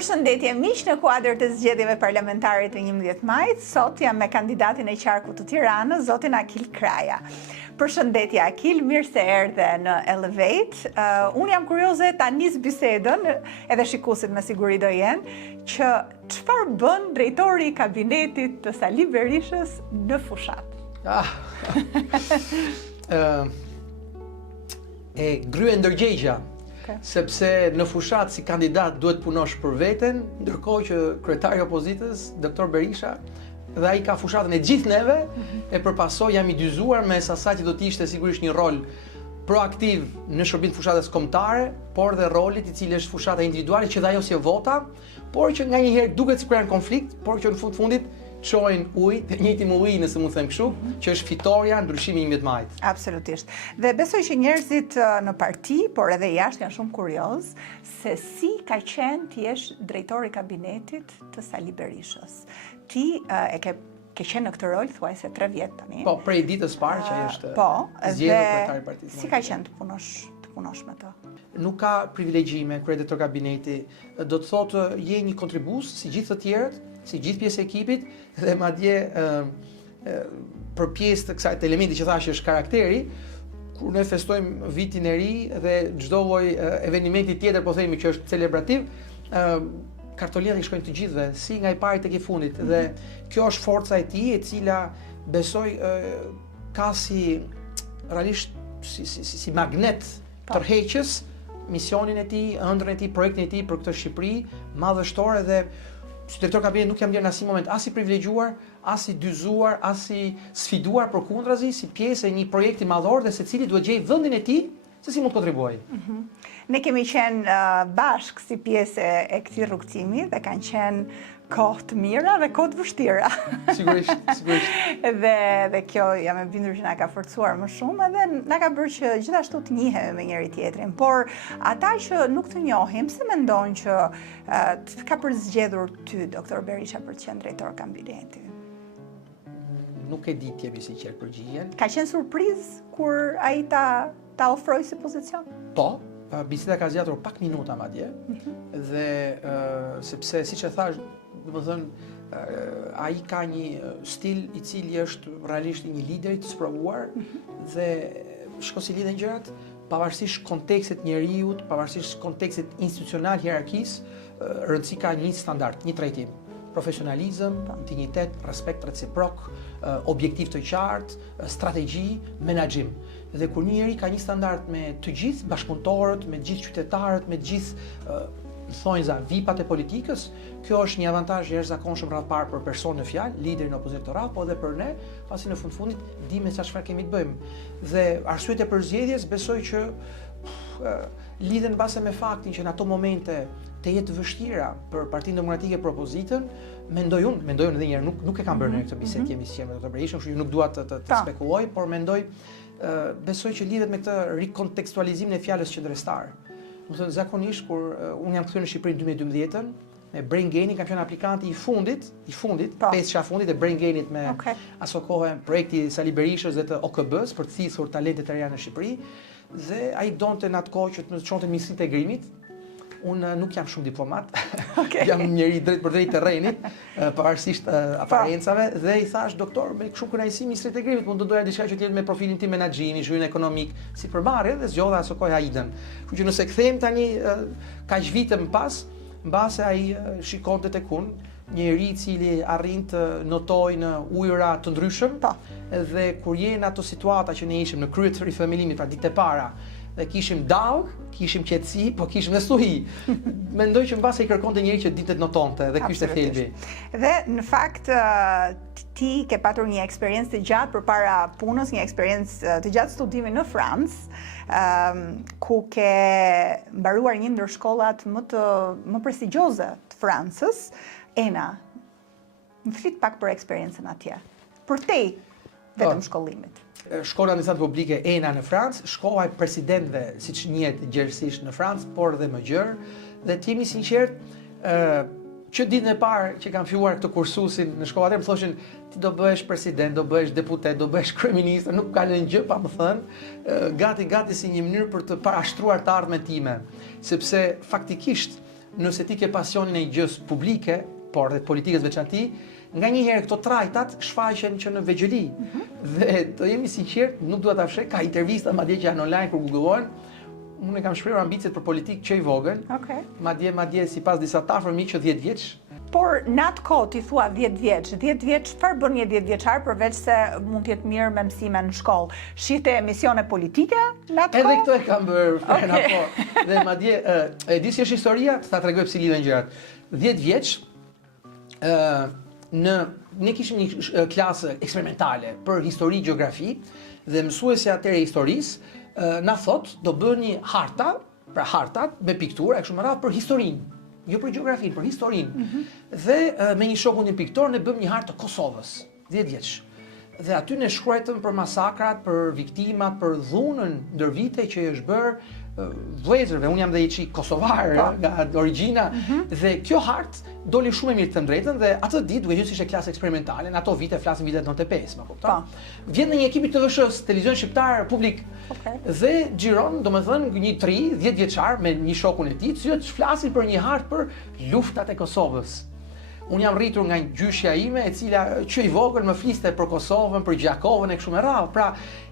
Përshëndetje miq, në kuadër të zgjedhjeve parlamentare të 11 majit, sot jam me kandidatin e qarkut të Tiranës, zotin Akil Kraja. Përshëndetje Akil, mirë se erdhe në Elevate. Unë jam kurioze ta nis bisedën, edhe shikuesit me siguri do jenë, që çfarë bën drejtori i kabinetit të Sali Berishës në fushat? E grye ndërgjegja. Sepse në fushat si kandidat duhet punosh për veten, ndërkohë që kryetari i opozitës, doktor Berisha, dhe ai ka fushatën e gjithë neve, e përpasoj jam i dyzuar me asaj që do të ishte sigurisht një rol proaktiv në shërbim të fushatës kombëtare, por dhe rolit i cili është fushata individuale që dhe ajo si e vota, por që nganjëherë duket sikur janë konflikt, por që në fundit çojnë ujë, të njëjtin ujë nëse mund të them kështu, që është fitoria ndryshimi 11 majit. Absolutisht. Dhe besoj që njerëzit në parti, por edhe jashtë janë shumë kurioz se si ka qenë të jesh drejtori i kabinetit të Sali Berishës. Ti ke qenë në këtë rol thuajse 3 vjet tani. Po, prej ditës parë që ai është. Po, zgjedhur kryetari i partisë. Si ka qenë të punosh me të? Nuk ka privilegjime kryetar kabineti, do të thotë je një kontribues si gjithë të tjerët, si gjithë pjesë e ekipit, dhe madje për pjesë të kësaj të elementi që thash është karakteri, kur ne festojmë vitin e ri dhe çdo lloj eventi tjetër, po themi që është celebrativ, kartolinat i shkojnë të gjithëve, si nga i pari tek i fundit, dhe kjo është forca e tij, e cila besoj ka si realisht si magnet tërheqës misionin e tij, ëndrrën e tij, projektin e tij për këtë Shqipëri madhështore, dhe si drejtor kabinet nuk jam blerë në asnjë moment as i privilegjuar, as i dyzuar, as i sfiduar, përkundrazi, si pjesë e një projekti madhor dhe secili duhet gjejë vendin e tij se si mund të kontribuojë. Ne kemi qenë bashkë si pjesë e këtij rrugtimi dhe kanë qenë kohë të mira dhe kohë të vështira. Sigurisht. Dhe kjo jam e bindur që na ka forcuar më shumë edhe na ka bërë që gjithashtu të njihemi me njëri tjetrin. Por ata që nuk të njohim, pse mendojnë që ka përzgjedhur ty doktor Berisha për të qenë drejtor kabineti? Nuk e di të jemi sinqert përgjigjen. Ka qenë surprizë kur ai ta ofroi si pozicion? Po. Biseda ka zgjatur pak minuta madje, dhe sepse siç e thash, domethënë ai ka një stil i cili është realisht një lider i të sprovuar, dhe shko si lidhen gjërat, pavarësisht kontekstit njerëzit, pavarësisht kontekstit institucional, hierarkisë, rëndësi ka një standard, një trajtim. Profesionalizëm, dignitet, respekt reciprok, objektiv të qartë, strategji, menaxhim. Dhe kur një njeri ka një standard me të gjithë bashkëpunëtorët, me të gjithë qytetarët, me të gjithë thonjza vipat e politikës, kjo është një avantazh i jashtëzakonshëm rreth parë për personin në fjalë, liderin opozit të radhë, po edhe për ne, pasi në fundit dimë se çfarë kemi të bëjmë. Dhe arsyet e përzgjedhjes besoj që lidhen base me faktin që në ato momente të jetë vështira për Partinë Demokratike për opozitën, mendoj unë edhe një herë, nuk e kam bërë në këtë bisedë jemi si me doktor Berishën, kështu që nuk dua të spekuloj, por besoj që lidhet me këtë rikontekstualizimin e fjalës qendrëstar. Do të thënë zakonisht kur unë jam kthyer në Shqipëri në 2012-ën, me Brain Gain kam qenë aplikanti i fundit, 5 çaf fundit e Brain Gainit me aso kohë projekti Sali Berishës dhe të OKB-s për të thithur talentet e reja në Shqipëri, dhe ai donte në atë kohë që të më çonte në Ministrinë e Grimit. Unë nuk jam shumë diplomat, jam njeri drejt për drejt terrenit, pavarësisht aparencave, dhe i thash, doktor, me shumë kënaqësi Ministrinë e Grimit, mund të doja diçka që të jetë me profilin tim menaxhimi, zhurrjen ekonomik, si përmarrje, dhe zgjodha aso kohë Aidën. Kështu që nëse kthejmë tani kaq vite më pas, mbase ai shikonte tek unë, njëri i cili arrin të notojë në ujëra të ndryshëm, dhe kur je në ato situata që ne ishim në krye të rifamilimit, pra ditë e para, dhe kishim dallg, kishim qetësi, po kishim dhe stuhi. Mendoj që mbase i kërkonte njëri që ditët notonte, dhe ky ishte thelbi. Dhe në fakt ti ke patur një eksperiencë të gjatë përpara punës, një eksperiencë të gjatë studimi në Francë, ku ke mbaruar një ndër shkollat më prestigjioze të Francës, ENA. Më flit pak për eksperiencën atje. Për te vetëm shkollimit. Shkolla Administrative Publike ENA në Francë, shkolla e presidentëve, siç njihet gjerësisht në Francë, por dhe më gjerë, dhe të jemi sinqert, që ditën e parë që kam filluar këtë kursusin në shkollë atëherë më thoshin ti do bëhesh president, do bëhesh deputet, do bëhesh kryeminist, nuk ka lënë gjë pa më thënë, gati si një mënyrë për të parashtruar të ardhmen time, sepse faktikisht nëse ti ke pasionin e gjës publike, por dhe politikës veçanti, nga një herë këto trajtat shfaqen që në vegjëli. Dhe të jemi sinqert, nuk dua ta fsheh, ka intervista madje që janë online kur googlohen. Unë e kam shprehur ambicet për politikë që i vogël. Okay. Madje sipas disa tafërmi që 10 vjeç. Por në atë kohë ti thua 10 vjeç. 10 vjeç çfarë bën një 10 vjeçar përveç se mund të jetë mirë me mësime në shkollë? Shihte emisione politike në atë kohë? Edhe këto e kam bërë frena po. Dhe madje e di si është historia, ta tregoj pse lidhen gjërat. 10 vjeç ne kishim një klasë eksperimentale për histori, gjeografi dhe mësuesja atëre historisë na thot do bëni harta, pra hartat me piktura e kështu me radhë për historinë, jo për gjeografinë, për historinë. Dhe me një shokun një piktor ne bëm një hartë të Kosovës, 10 vjeç. Dhe aty ne shkruajtëm për masakrat, për viktimat, për dhunën ndër vite që është bërë vëllezërve. Unë jam dhe i kosovar nga origjina dhe kjo hartë doli shumë e mirë të drejtën dhe atë ditë duke qenë se ishte klasë eksperimentale, në ato vite flasim vitet 95, më kupton. Vjen në një ekip i TVSH-s, televizion shqiptar publik. Dhe xhiron, domethënë një 10 vjeçar me një shokun e tij, që flasin për një hartë për luftat e Kosovës. Unë jam rritur nga gjyshja ime e cila që i vogël më fliste për Kosovën, për Gjakovën e kështu me radhë. Pra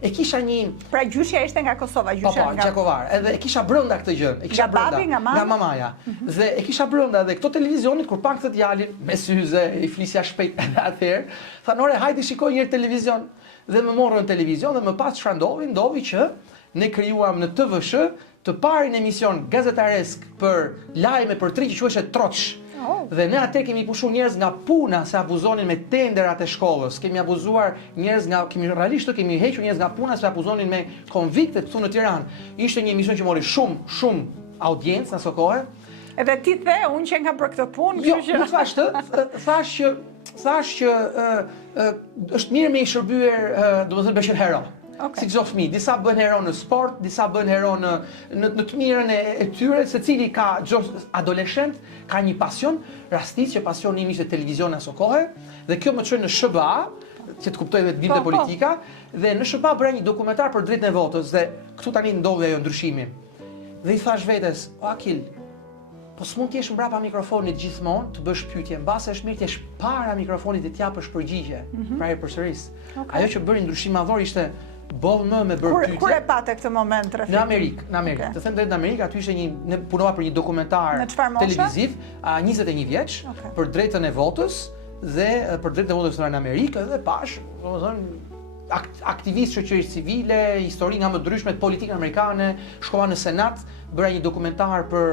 e kisha një. Pra gjyshja ishte nga Kosova, gjyshja nga Gjakovar. Edhe e kisha brenda këtë gjë. E kisha brenda nga mamaja. Dhe e kisha brenda dhe këto televizionit kur pak këtë djalin me syze i flisja shpejt edhe atëherë, thanë ore hajde shikoj një televizion. Dhe më morën në televizion dhe më pas çfarë ndodhi që ne krijuam në TVSH të parin emision gazetaresk për lajme për tri që quhej Troç. Dhe ne atë kemi pushuar njerëz nga puna se abuzonin me tenderat e shkollës. Kemi abuzuar njerëz realisht kemi hequr njerëz nga puna se abuzonin me konvikte këtu në Tiranë. Ishte një emision që mori shumë audiencë në ato kohë. Edhe ti the, unë që nga për këtë punë, jo, nuk thash të, thash që është mirë me i shërbyer, domethënë bëshën hero. Si çdo fëmijë, disa bën hero në sport, disa bën hero në të mirën e tyre, secili ka çdo adoleshent ka një pasion, rastisht që pasioni im ishte televizion në ato kohë, dhe kjo më çoi në SBA, që të kuptoj vetë bimte politika, dhe në SBA bëra një dokumentar për drejtën e votës dhe këtu tani ndodhi ajo ndryshimi. Dhe i thash vetes, o Akil, po s'mund të jesh mbrapa mikrofonit gjithmonë, të bësh pyetje, mbase është mirë të jesh para mikrofonit dhe të japësh përgjigje, pra herë përsëris. Ajo që bëri ndryshim madhor ishte boll më me bërë pyetje. Kur e pate këtë moment reflektim? Në Amerikë. Të them drejt, në Amerikë aty ishte ne punova për një dokumentar televiziv, 21 vjeç, për drejtën e votës dhe për drejtën e votës në Amerikë dhe pash, domethënë aktivistë shoqërisë civile, histori nga më ndryshme të politikën amerikane, shkova në Senat, bëra një dokumentar për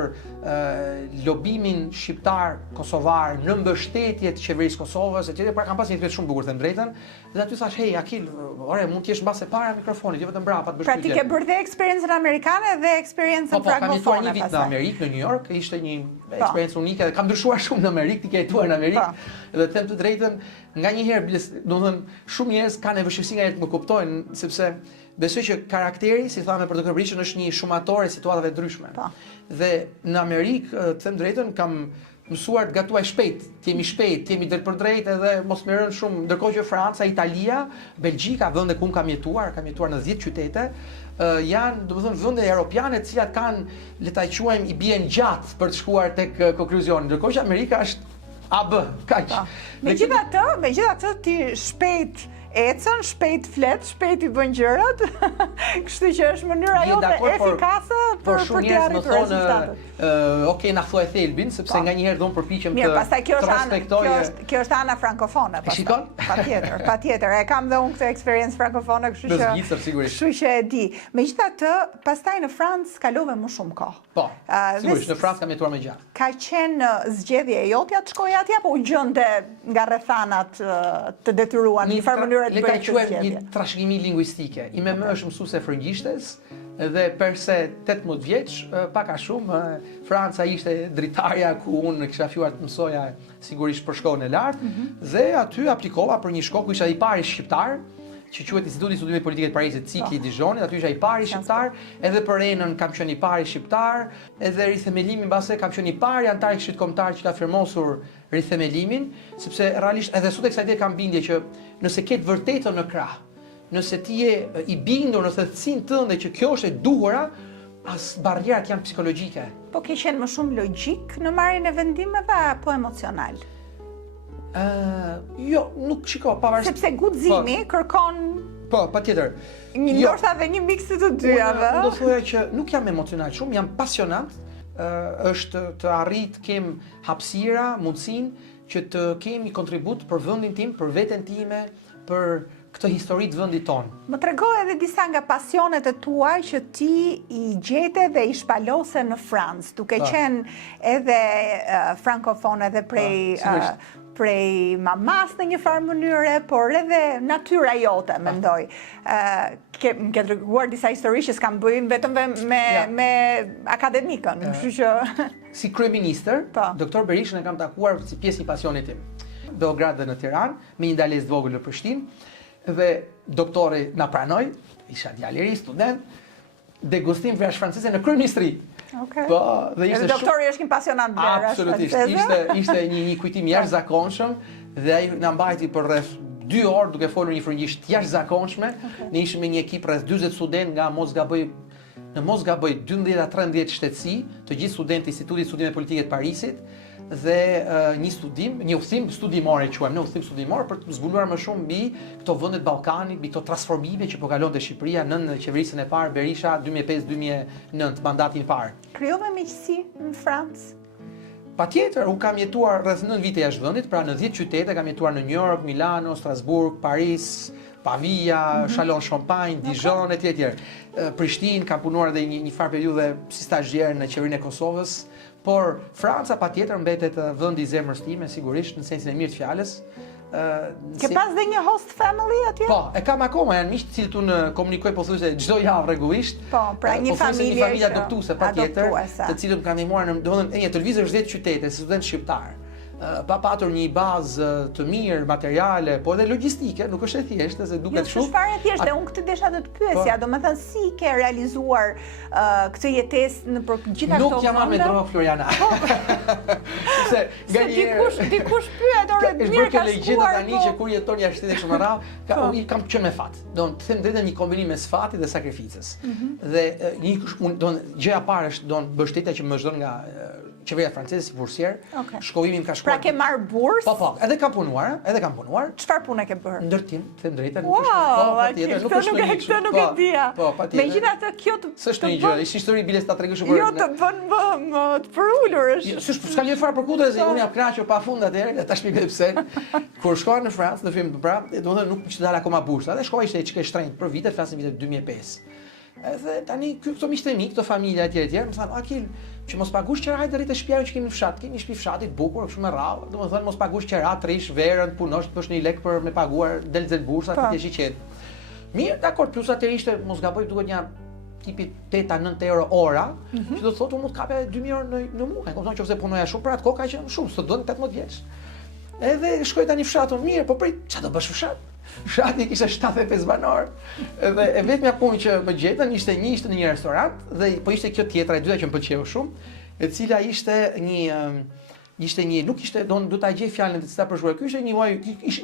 lobimin shqiptar kosovar në mbështetje të qeverisë Kosovës, etj. Pra kam pas një experientë shumë bukur, them drejtën. Dhe aty thash, hey Akil, ore, mund të jesh mbase para mikrofonit, jo vetëm brapa të bësh pyetje. Pra ti ke bërë dhe eksperiencën amerikane dhe eksperiencën frankofone. Kam jetuar një vit në Amerikë, në New York, ishte një eksperiencë unike dhe kam ndryshuar shumë në Amerikë, ti ke jetuar në Amerikë. Dhe them të drejtën, nganjëherë, domethënë, shumë njerëz kanë nevojësi nga të më kuptojnë, sepse besoj që karakteri, si thamë për Dr. Brishën, është një shumator e situatave ndryshme. Dhe në Amerikë, të them drejtën, kam mësuar të gatuaj shpejt, të jemi drejt për drejt edhe mos më rënë shumë, ndërkohë që Franca, Italia, Belgjika, vende ku kam jetuar në 10 qytete, janë, domethënë, vende europiane të cilat kanë, le ta quajmë, i bien gjatë për të shkuar tek konkluzioni, ndërkohë që Amerika është AB, kaq. Megjithatë ti shpejt ecën, shpejt flet, shpejt i bën gjërat. Kështu që është mënyra jote efikase për të arritur rezultatet. Okej, na thuaj thelbin, sepse nganjëherë do të përpiqem të respektoj. Kjo është ana frankofone, shikon? Patjetër. E kam dhe unë këtë eksperiencë frankofone, kështu që e di. Megjithatë, pastaj në Francë kalove më shumë kohë. Po. Sigurisht, në Francë kam jetuar më gjatë. Ka qenë zgjedhje e jotja të shkojë atje apo u gjende nga rrethanat të detyruan në një farë mënyrë le ta quajmë një trashëgimi lingvistike. Ime më është mësuese frëngjishtes dhe perse 18 vjeç, pak a shumë, Franca ishte dritarja ku unë kisha filluar të mësoja sigurisht për shkollën e lartë dhe aty aplikova për një shkollë ku isha i pari shqiptar, që quhet Instituti i Studimeve Politike të Parisit, cikli i Dijonit, aty isha i pari shqiptar, edhe për ENën kam qenë i pari shqiptar, edhe rithemelimin mbase kam qenë i pari antar i Këshillit Kombëtar që ka firmosur rithemelimin, sepse realisht edhe sot kësaj ditë kam bindje që nëse ke të vërtetën në krah, nëse ti je i bindur në thellësinë tënde që kjo është e duhura, as barrierat janë psikologjike. Po ke qenë më shumë logjik në marrjen e vendimeve apo emocional? Jo, nuk shiko, pavarësisht. Sepse guximi kërkon Po, patjetër. ndoshta edhe një miks të dyjave. Unë do thoya që nuk jam emocional shumë, jam pasionant. Është të arrit kem hapësira, mundësinë që të kemi kontribut për vendin tim, për veten time, për këtë histori të vendit tonë. Më tregoj edhe disa nga pasionet e tua që ti i gjete dhe i shpalose në Francë, duke qenë edhe frankofon edhe prej mamas në një farë mënyre, por edhe natyra jote, mendoj. Më ke treguar disa histori që s'kam bëjnë vetëm me akademikën, kështu që... Si kryeministër, doktor Berishën e kam takuar si pjesë i pasionit tim. Beograd dhe në Tiranë, me një ndalesë të vogël në Prishtinë, dhe doktori na pranoi, isha djalë i ri, student, degustim vrash franceze në kryeministri. Okay. Po, dhe ishte doktori është një pasionant vlerash. Absolutisht. Ishte një kujtim jashtëzakonshëm dhe ai na mbajti për rreth 2 orë duke folur një frëngjisht jashtëzakonshme. Ne ishim me një ekip rreth 40 studentë nga mos gaboj 12-13 shtetësi, të gjithë studentë të Institutit Studime Politike të Parisit dhe një udhtim studimor e quajmë, udhtim studimor për të zbuluar më shumë mbi këto vende të Ballkanit, mbi këto transformime që po kalonte Shqipëria në qeverisjen e parë Berisha 2005-2009, mandatin parë. Krijove miqësi në Francë? Patjetër, unë kam jetuar rreth 9 vite jashtë vendit, pra në 10 qytete, kam jetuar në New York, Milano, Strasburg, Paris, Pavia, Châlons-Champagne, Dijon etj. Prishtinë, kam punuar edhe një farë periudhe si stazhier në qeverinë e Kosovës, por Franca patjetër mbetet vendi i zemrës time, sigurisht në sensin e mirë të fjalës. Ke pas dhe një host family atje? Po, e kam akoma, janë miq të cilët unë komunikoj pothuajse çdo javë rregullisht. Po, pra një familje adoptuese patjetër, të cilët më kanë ndihmuar në, domethënë, televizor është 10 qytete, si student shqiptar. Pa patur një bazë të mirë, materiale, po edhe logjistike, nuk është e thjeshtë, se duket shumë. Jo, çfarë e thjeshtë, unë këtë desha të pyesja, domethënë si ke realizuar këtë jetesë nëpër gjitha këto vende? Nuk jam me drogë, Floriana. Se dikush pyet, orë mirë ka shkuar tani që kur jeton jashtë shtetit shumë rrallë, unë kam qenë me fat. Don të them drejtën, një kombinim mes fatit dhe sakrificës. Dhe gjëja e parë është mbështetja që më është dhënë nga qeveria franceze si bursier. Shkollimi më ka shkuar. Pra ke marr bursë? Po, edhe kam punuar. Çfarë pune ke bërë? Ndërtim, të them drejtën, nuk është nuk e dija. Po, patjetër. Megjithatë kjo të s'është një gjë, është histori biles ta tregosh për. Jo, të bën më të përulur është. S'ka gjë fare për kundër, se unë jam kënaqur pafund atëherë, ta shpjegoj pse. Kur shkova në Francë, në film të prap, domethënë nuk ishte dalë akoma bursa. Dhe shkova ishte çka shtrenjtë për vite, flasim vitet 2005. Edhe tani këto miqtë e mi, këto familje etj, më thanë, Akil, që mos pagush qera, hajde rrit e shtëpia që kemi në fshat, kemi shtëpi fshati të bukur, shumë e rrallë, domethënë mos pagush qera, trish, verën, punosh, të bësh një lek për me paguar del bursa, ti je i qetë. Mirë, dakor, plus atëherë ishte, mos gaboj, duhet një tipi 8-9 euro ora, që do të thotë unë mund të kapja 2000 euro në muaj, kupton nëse punoja shumë, për atë kohë ka qenë shumë, s'do të 18 vjeç. Edhe shkoj tani fshatun, mirë, po prit, çfarë do bësh fshat? Fshati kishte 75 banor. Edhe e vetmja punë që më gjetën ishte në një restorant dhe po ishte kjo tjetra e dyta që më pëlqeu shumë, e cila ishte nuk ishte do ta gjej fjalën të cila përshkruaj. Ky ishte një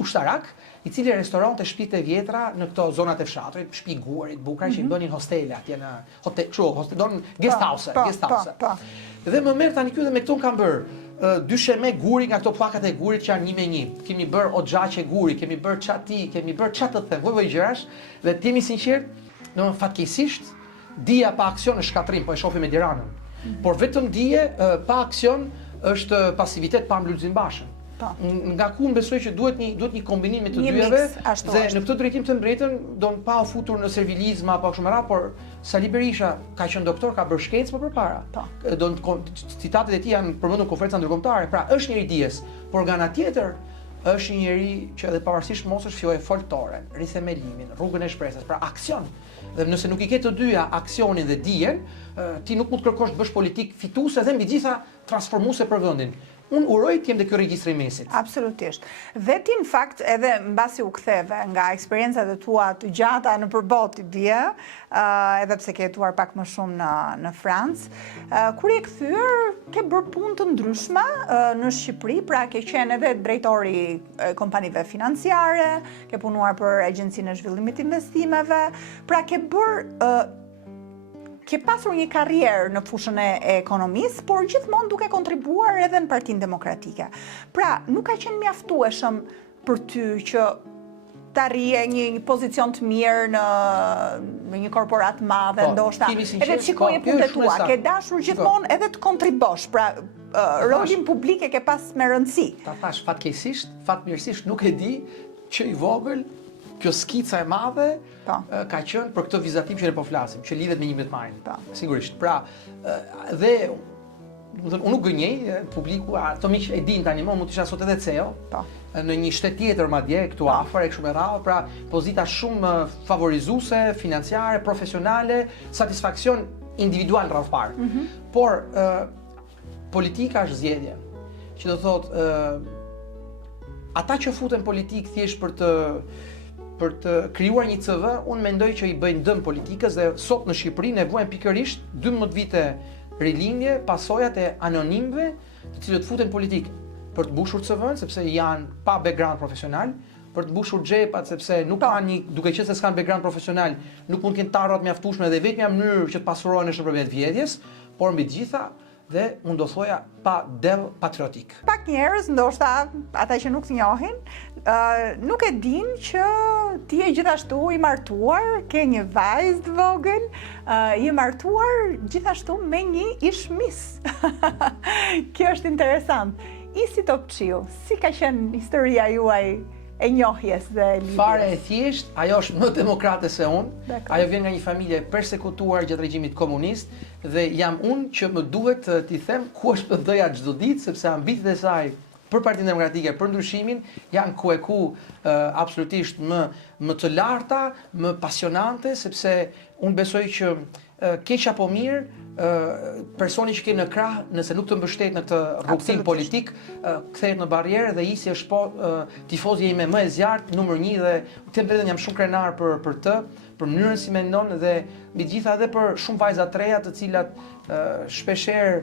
ushtarak, i cili restorante shtëpitë e vjetra në këto zonat e fshatrit, shtëpi guarit, bukura që i bënin hostele atje në hotel, guest house. Dhe më merr tani këtu dhe me këto kam bër dysheme guri nga këto pllakat e gurit që janë 1 me 1. Kemi bër oxhaqe guri, kemi bër çati, kemi bër çat të them, vëvë gjërash dhe të jemi sinqert, domethënë fatkeqësisht dia pa aksion është shkatrim, po e shohim me Tiranën. Por vetëm dije pa aksion është pasivitet pa mbulzim bashën. Nga ku unë besoj që duhet një kombinim të dyjave dhe në këtë drejtim të drejtën do pa u futur në servilizëm apo kështu me radhë, por Sali Berisha ka qenë doktor, ka bërë shkencë më përpara. Citatet e tij janë përmendur në konferenca ndërkombëtare, pra është njëri dijes, por nga ana tjetër është një njeri që edhe pavarësisht mosës filloi foltoren, rithemelimin, rrugën e shpresës, pra aksion. Dhe nëse nuk i ke të dyja, aksionin dhe dijen, ti nuk mund të kërkosh të bësh politik fituese dhe mbi gjitha transformuese për vendin. Unë uroj të jem dhe kjo regjistri mesit. Absolutisht. Dhe ti në fakt edhe mbasi u ktheve nga eksperiencat e tua të gjata në përbot dje, edhe pse ke jetuar pak më shumë në Francë, kur je kthyer ke bërë punë të ndryshme në Shqipëri, pra ke qenë edhe drejtori kompanive financiare, ke punuar për Agjencinë e Zhvillimit të Investimeve, pra ke bërë ke pasur një karrierë në fushën e ekonomisë, por gjithmonë duke kontribuar edhe në Partinë Demokratike. Pra, nuk ka qenë mjaftueshëm për ty që të arrije një pozicion të mirë në një korporat madhe, ndoshta, edhe të shikoje punët tua, ke dashur gjithmonë edhe të kontribosh, pra rolin publik e ke pas me rëndësi. Ta thash, fatmirësisht nuk e di që i vogël kjo skica e madhe ka qenë për këtë vizatim që ne po flasim, që lidhet me 11 majin. Sigurisht. Pra, dhe unë nuk gënjej, publiku, ato miq e din tani, mund të isha sot edhe CEO, në një shtet tjetër madje, këtu afër, e kështu me radhë, pra pozita shumë favorizuese, financiare, profesionale, satisfaksion individual rreth parë. Por politika është zgjedhje. Që do thotë ata që futen politik thjesht për të krijuar një CV, unë mendoj që i bëjnë dëm politikës dhe sot në Shqipëri ne vuajmë pikërisht 12 vite rilindje pasojat e anonimëve të cilët futen politik për të mbushur CV-n sepse janë pa background profesional, për të mbushur xhepat sepse nuk kanë duke qenë se s'kan background profesional, nuk mund të kenë tarrat mjaftueshme dhe vetmja mënyrë që të pasurohen është nëpërmjet vjedhjes, por mbi të gjitha dhe unë do thoja pa dell patriotik. Pak njerëz, ndoshta ata që nuk të njohin, nuk e din që ti je gjithashtu i martuar, ke një vajzë të vogël, je martuar gjithashtu me një ishmis. Kjo është interesant. Isi Topçiu, si ka qenë historia juaj e njohjes dhe lidhjes? Fare e thjesht, ajo është më demokrate se unë. Ajo vjen nga një familje persekutuar gjatë regjimit komunist dhe jam unë që më duhet t'i them ku është PD-ja çdo ditë sepse ambitet e saj për Partinë Demokratike, për ndryshimin, janë ku e ku absolutisht më të larta, më pasionante, sepse unë besoj që keq apo mirë, personi që ke në krah, nëse nuk të mbështet në këtë rrugtim politik, kthehet në barrierë dhe isi është tifozja ime më e zjarrt, numër 1 dhe them vetëm jam shumë krenar për të, për mënyrën si mendon dhe mbi gjitha edhe për shumë vajza të reja të cilat shpeshherë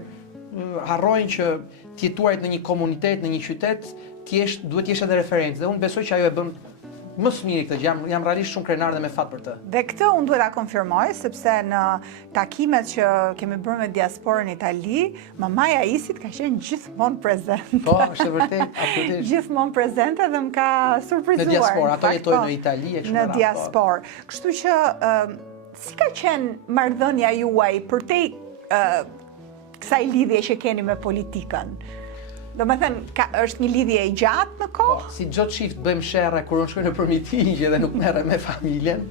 harrojnë që të jetuarit në një komunitet, në një qytet, duhet të jesh edhe referencë dhe unë besoj që ajo e bën më së miri këtë gjë, jam realisht shumë krenar dhe me fat për të. Dhe këtë unë duhet ta konfirmoj, sepse në takimet që kemi bërë me diasporën në Itali, mamaja Isit ka qenë gjithmonë prezente. Po, është vërtet, absolutisht. Gjithmonë prezente dhe më ka surprizuar. Në diasporë, ato jetojnë në Itali e kështu me radhë. Në diasporë. Kështu që si ka qenë marrëdhënia juaj përtej kësaj lidhje që keni me politikën? Do me thënë, është një lidhje e gjatë në kohë? Po, si gjot shift bëjmë sherre kur unë shkoj në përmitingje dhe nuk merrem me familjen.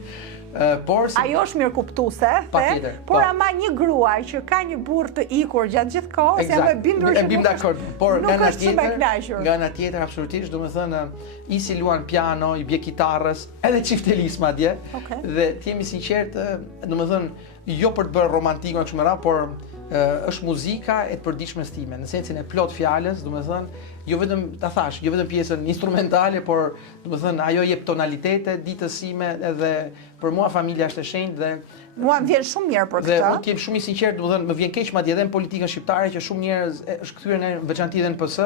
Ajo është mirë kuptuese, por ama një grua që ka një burr të ikur gjatë gjithë kohës, jam e bindur që nuk është shumë e kënaqur. Nga ana tjetër, absolutisht, do me thënë, Isi luan piano, i bie kitarës, edhe çiftelis madje, dhe të jemi sinqertë, do me thënë, jo për të bërë romantikun kështu me radhë, por është muzika e të përditshmes time, në sensin e plot fjalës, do me thënë, jo vetëm ta thash, jo vetëm pjesën instrumentale, por do me thënë ajo jep tonalitete ditësime edhe për mua familja është e shenjtë dhe mua më vjen shumë mirë për këtë. Dhe unë kem shumë i sinqert, do të thënë, më vjen keq madje edhe në politikën shqiptare që shumë njerëz është kthyer në veçantë dhe në PS,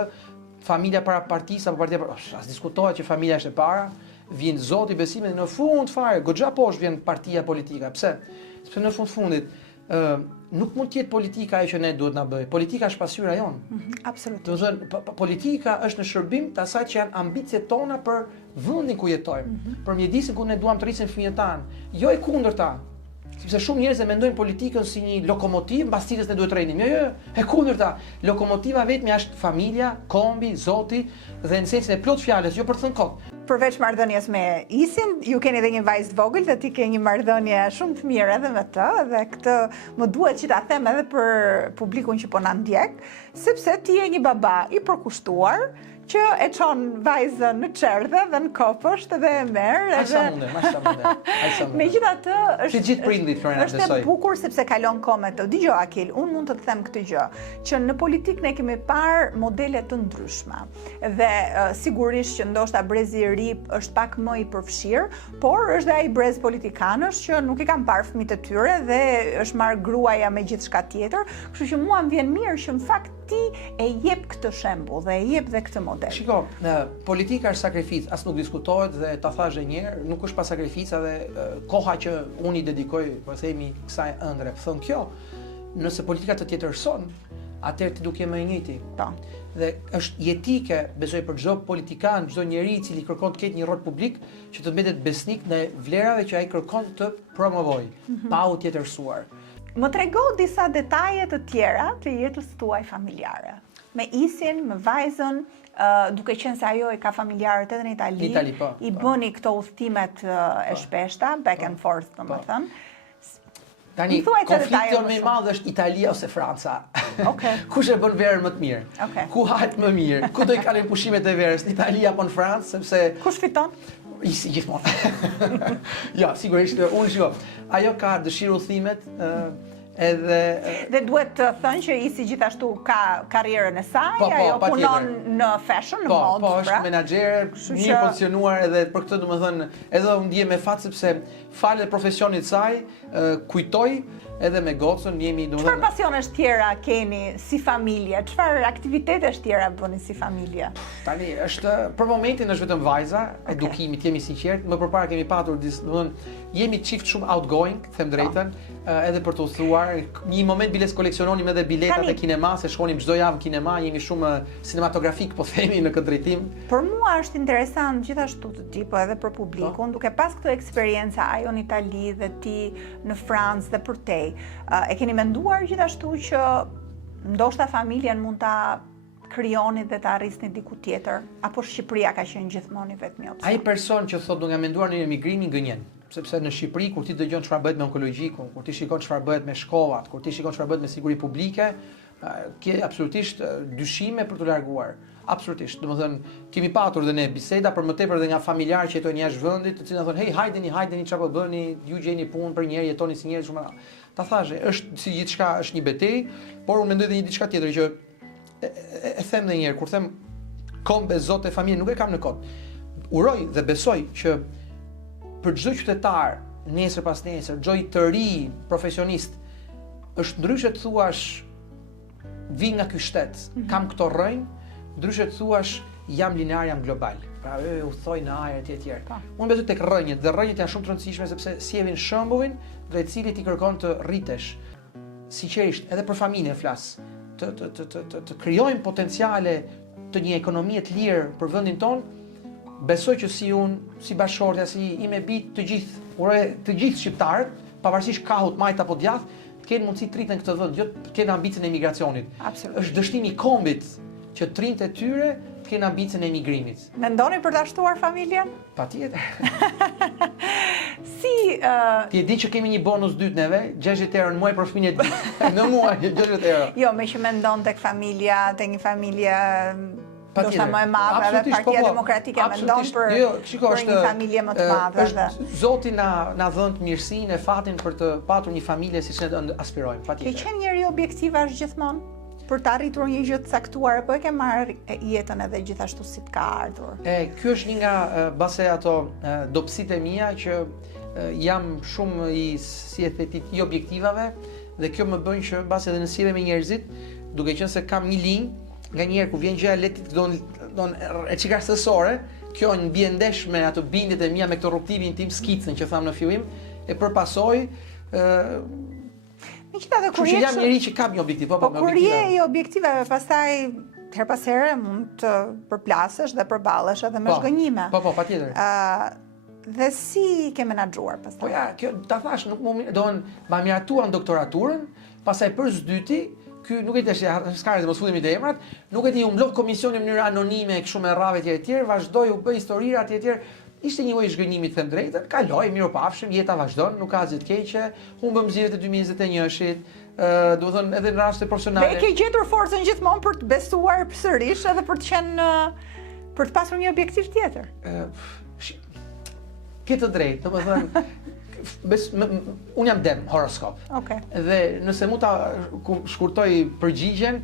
familja para partisë apo partia as diskutohet që familja është e para, vjen Zoti besimin në fund fare, goxha poshtë vjen partia politika. Pse? Sepse në fundit nuk mund të jetë politika ajo që ne duhet na bëj. Politika është pasqyra jonë. Absolutisht. Do të thënë, politika është në shërbim të asaj që janë ambicet tona për vendin ku jetojmë, për mjedisin ku ne duam të rrisim fëmijët tanë. Jo e kundërta. Sepse shumë njerëz e mendojnë politikën si një lokomotivë mbas cilës ne duhet rrinim. Jo, e kundërta. Lokomotiva vetëm është familja, kombi, Zoti dhe në sensin e plot fjalës, jo për të thënë kot. Përveç marrëdhënies me Isin, ju keni edhe një vajzë vogël dhe ti ke një marrëdhënie shumë të mirë edhe me të, dhe këtë më duhet që ta them edhe për publikun që po na ndjek, sepse ti je një baba i përkushtuar që e çon vajzën në çerdhe dhe në kopësht dhe e merr edhe megjithatë është e bukur sepse kalon kohë me të. Dgjoj Akil, unë mund të të them këtë gjë, që në politikë ne kemi parë modele të ndryshme dhe sigurisht që ndoshta brezi i ri është pak më i përfshirë, por është dhe ai brez politikanësh që nuk i kanë parë fëmijët e tyre dhe është marrë gruaja me gjithçka tjetër, kështu që mua më vjen mirë që në fakt ti e jep këtë shembull dhe e jep dhe këtë model. Shiko, politika është sakrificë, as nuk diskutohet dhe ta thash edhe një herë, nuk është pa sakrifica dhe koha që unë i dedikoj, po themi, kësaj ëndre. Thon kjo, nëse politika të tjetërson, atëherë ti duke më e njëjti. Po. Dhe është jetike, besoj për çdo politikan, çdo njeri i cili kërkon të ketë një rol publik, që të mbetet besnik në vlerave që ai kërkon të promovojë, pa u tjetërsuar. Më trego disa detaje të tjera të jetës tuaj familjare. Me Isin, me vajzën, duke qenë se ajo e ka familjarët edhe në Itali, Itali, po, i bëni këto udhëtimet e shpeshta, back and forth, domethënë. Tani, Më thuaj të konflikti detaje më më i shumë. madh është Italia ose Franca. Okej. Kush e bën verën më të mirë? Okej. Ku hahet më mirë? Ku do i kalojnë pushimet e verës? Në Itali apo në Francë, sepse Kush fiton? Isi gjithmonë. Ja, sigurisht unë shiko. Ajo ka dëshirë udhëtimet, edhe Dhe duhet të thënë që Isi gjithashtu ka karrierën e saj, Po, ajo patjetër. punon në fashion, në po, modë, po, është menaxher, Kështu mirë që- pozicionuar edhe për këtë domethënë, edhe unë ndjem me fat sepse falet profesionit saj, kujtoj edhe me gocën jemi Çfarë domethënë pasionesh tjera keni si familje? Çfarë aktivitetesh tjera bëni si familje? tani është për momentin është vetëm vajza, edukimi, të jemi sinqert, më përpara kemi patur domethënë jemi çift shumë outgoing, them drejtën, edhe për të udhëtuar. Një moment biles koleksiononim edhe biletat Tani- e kinema, se shkonim çdo javë në kinema, jemi shumë cinematografik, po themi në këtë drejtim. Për mua është interesant gjithashtu të di, po edhe për publikun, duke pas këtë eksperjenca ajo në Itali dhe ti në Francë dhe për te, e keni menduar gjithashtu që ndoshta familjen mund ta krijoni dhe ta arrisni diku tjetër, apo Shqipëria ka qenë gjithmonë i vetmi opsion? Ai person që thotë do nga menduar në emigrimin gënjen, sepse në Shqipëri kur ti dëgjon çfarë bëhet me onkologjikun, kur ti shikon çfarë bëhet me shkollat, kur ti shikon çfarë bëhet me siguri publike, ke absolutisht dyshime për të larguar. Absolutisht. Domethënë, kemi patur dhe ne biseda për më tepër dhe nga familjarë që jetojnë jashtë vendit, të cilët thonë, "Hey, hajdeni, çfarë po bëni? Ju gjeni punë për një herë, jetoni si njerëz shumë." Ta thashë, është si gjithçka, është një betejë, por unë mendoj edhe një diçka tjetër që e them edhe një herë, kur them kombe Zot e familje, nuk e kam në kot. Uroj dhe besoj që për çdo qytetar, nesër pas nesër, çdo i të ri profesionist, është ndryshe të thuash vi nga ky shtet, kam këto rrënjë, ndryshe të thuash jam linear, jam global. Pra u thoj në ajër etj. Unë besoj tek rrënjët, dhe rrënjët janë shumë të rëndësishme sepse sjellin shembullin drejt cilit i kërkon të rritesh. Sinqerisht, edhe për familjen flas, të krijojmë potenciale të një ekonomie të lirë për vendin ton. Besoj që si unë, si bashkëshortja, si ime bit, të gjithë shqiptarët, pavarësisht kahut, majt apo djath, të kenë mundësi të rriten këtë vend, jo të kenë ambicën e emigracionit. Absolutisht. Është dështimi i kombit që të rinjtë e tyre të kenë ambicën e emigrimit. Mendoni për ta shtuar familjen? Patjetër. Si Ti e di që kemi një bonus dytë neve, 60 euro në muaj për fëmijën e dytë. Në muaj 60 euro. Jo, me që mendon tek familja, tek një familje ndoshta Patjetër. më e madhe, dhe Absolutisht, Partia po, Demokratike mendon absolutisht. për Jo, shiko, për një familje më të madhe. dhe- Është Zoti na dhënë mirësinë e fatin për të patur një familje siç ne aspirojmë, Ke patjetër. qenë njeri objektivash gjithmonë për të arritur një gjë të caktuar, apo e ke marrë jetën edhe gjithashtu si të ka ardhur? Ky është një nga base ato dobësitë e mia që jam shumë si e theti i objektivave dhe kjo më bën që base edhe në sjellje me njerëzit, duke qenë se kam një linjë, nganjëherë ku vjen gjëja letit don e çikastësore, kjo në bie ndesh me ato bindjet e mia me këtë rrugtimin tim skicën që tham në fillim, e përpasoj Megjithatë kur Kështu që je jam njeri që kam një objektiv, po kur je i objektivave, pastaj her pas here mund të përplasesh dhe përballesh edhe me zhgënjime. Po, patjetër. Dhe si ke menaxhuar pastaj? Po ja, kjo ta thash, nuk më doan ma miratuan doktoraturën, pastaj për zdyti, ky nuk e di tash s'ka mos futemi te emrat, nuk e di u mblok komisioni në mënyrë anonime kështu me rrave etj, vazhdoi u bë historira etj. Ishte një lloj zhgënjimi të them drejtën, kaloi mirupafshim, jeta vazhdon, nuk ka asgjë të keqe, humbëm zgjedhjet e 2021-shit, domethënë edhe në raste profesionale. Dhe ke gjetur forcën gjithmonë për të besuar sërish edhe për të qenë për të pasur një objektiv tjetër. Ke të drejtë, domethënë unë jam dem horoskop. Okej. Dhe nëse mund ta shkurtoj përgjigjen,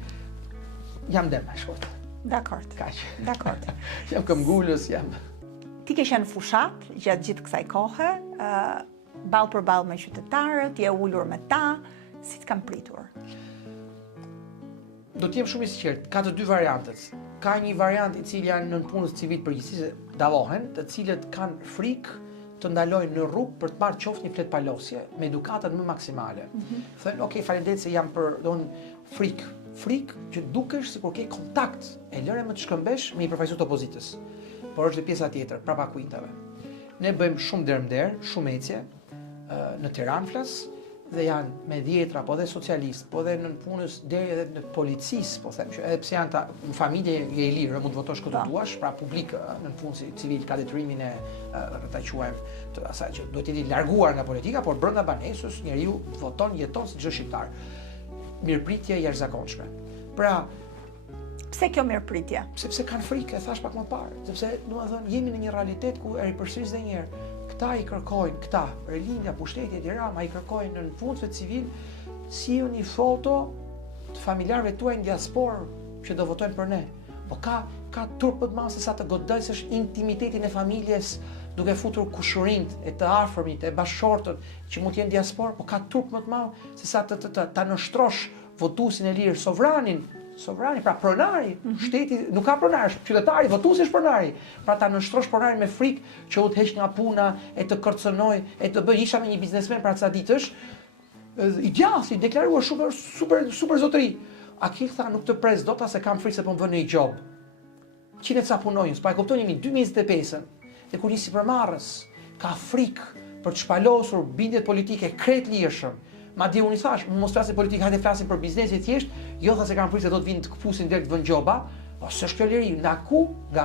jam dem shkurt. Dakord. Kaq. Dakord. Jam këmbgulës, jam. Ti ke qenë fushat gjatë gjithë kësaj kohe, ballë për ballë me qytetarët, je ulur me ta, si të kam pritur? do t'jem shumë i sigurt, ka të dy variantet. Ka një variant i cili janë nën punës civil përgjithësisht davohen, të cilët kanë frikë të ndalojnë në rrugë për të marrë qoftë një flet palosje me edukatën më maksimale. Thënë, ok, faleminderit se jam për frikë që dukesh sikur ke kontakt e lëre më të shkëmbesh me i përfaqësues të opozitës. Por është dhe pjesa tjetër, prapa kujtave. Ne bëjmë shumë dermder, shumë ecje në Tiranë flas, dhe janë me dhjetra, po dhe socialistë, po dhe në punës deri edhe në policisë, po them që edhe pse janë në familje je i lirë, mund të votosh këtë duash, pra publik në punë civil ka detyrimin e ta quajmë të asaj që duhet të jetë larguar nga politika, por brenda banesës njeriu voton, jeton si çdo shqiptar. Mirëpritje jashtëzakonshme. Pra, pse kjo mirëpritje? Sepse kanë frikë, e thash pak më parë, sepse domethënë jemi në një realitet ku e ripërsëris edhe një herë. Këta i kërkojnë, Relindja, Pushteti, Tirana, i kërkojnë në punëve civil si një foto të familjarëve tuaj në diasporë që do votojnë për ne. Po ka turp më të madh se sa të godisësh intimitetin e familjes duke futur kushurinë e të afërmit, e bashkëshortët që mund të jenë në diasporë, po ka turp më të madh se sa ta nështrosh votuesin e lirë, sovrani, pra pronari, shteti nuk ka pronar, qytetari, votuesi është pronari. Pra ta nënshtrosh pronarin me frikë që u të heq nga puna, e të kërcënoj, e të bëj isha me një biznesmen pra ca ditësh, i djathtë, i deklaruar super zotëri. Akil tha nuk të pres dot se kam frikë se po më vën në një job. 100 ca punojnë, pa e kuptoni 2025-ën. Dhe kur nisi përmarrës, ka frikë për të shpalosur bindjet politike krejt lirshëm. Madje unë i thash, mos flasim politikë, hajde flasim për biznesin thjesht, jo tha se kanë frikë se do të vinë të kpusin direkt vën gjoba, po s'është kjo liri, nga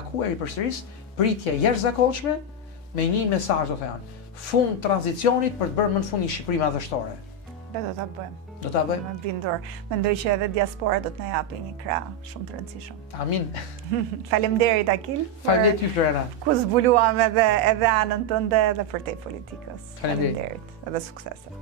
ku e ripërsëris pritje jashtëzakonshme me një mesazh do thënë, fund tranzicionit për të bërë më në fund një Shqipëri madhështore. Dhe do ta bëjmë. Do ta bëjmë. Me bindur. Mendoj që edhe diaspora do të na japi një krah shumë të rëndësishëm. Amin. Faleminderit Akil. Faleminderit ty Florena. Ku zbuluam edhe anën tënde edhe për te politikës. Faleminderit. Edhe suksese.